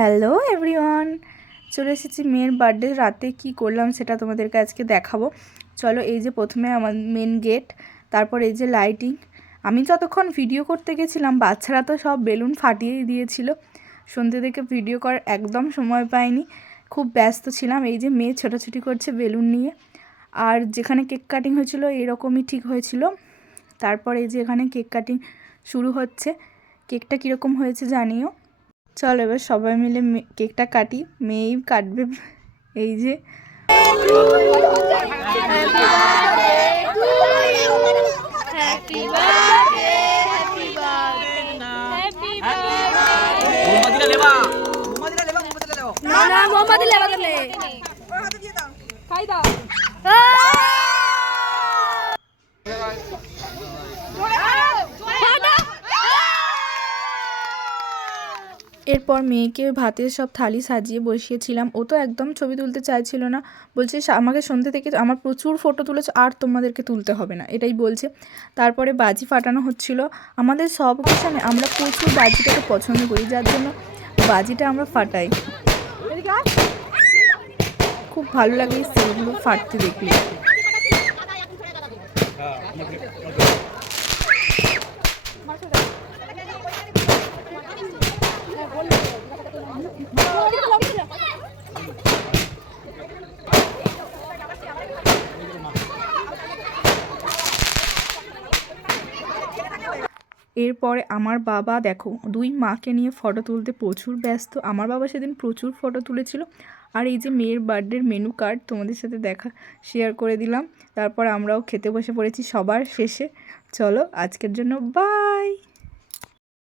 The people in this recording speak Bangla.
হ্যালো এভরিওয়ান, চলে এসেছি মেয়ের বার্থডে রাতে কি করলাম সেটা তোমাদেরকে আজকে দেখাবো। চলো, এই যে প্রথমে আমার মেন গেট, তারপর এই যে লাইটিং। আমি যতক্ষণ ভিডিও করতে গেছিলাম বাচ্চারা তো সব বেলুন ফাটিয়েই দিয়েছিল। সন্ধ্যে থেকে ভিডিও করার একদম সময় পাইনি, খুব ব্যস্ত ছিলাম। এই যে মেয়ে ছোটাছুটি করছে বেলুন নিয়ে, আর যেখানে কেক কাটিং হয়েছিল এরকমই ঠিক হয়েছিল। তারপর এই যে এখানে কেক কাটিং শুরু হচ্ছে। কেকটা কীরকম হয়েছে জানিও। চলো এবার সবাই মিলে কেকটা কাটি, মেয়েই কাটবে। এই যে এরপর মেয়েকে ভাতের সব থালি সাজিয়ে বসিয়েছিলাম। ও তো একদম ছবি তুলতে চাইছিল না, বলছে আমাকে সন্ধ্যে থেকে আমার প্রচুর ফটো তুলেছে, আর তোমাদেরকে তুলতে হবে না, এটাই বলছে। তারপরে বাজি ফাটানো হচ্ছিল। আমাদের সব অকেশনে আমরা প্রচুর বাজিটাকে পছন্দ করি, যার জন্য বাজিটা আমরা ফাটাই। খুব ভালো লাগে সেগুলো ফাটতে দেখলে। এরপরে আমার বাবা দেখো দুই মাকে নিয়ে ফটো তুলতে প্রচুর ব্যস্ত। আমার বাবা সেদিন প্রচুর ফটো তুলেছিল। আর এই যে মেয়ের বার্থডের মেনু কার্ড তোমাদের সাথে শেয়ার করে দিলাম। তারপর আমরাও খেতে বসে পড়েছি সবার শেষে। চলো আজকের জন্য বাই।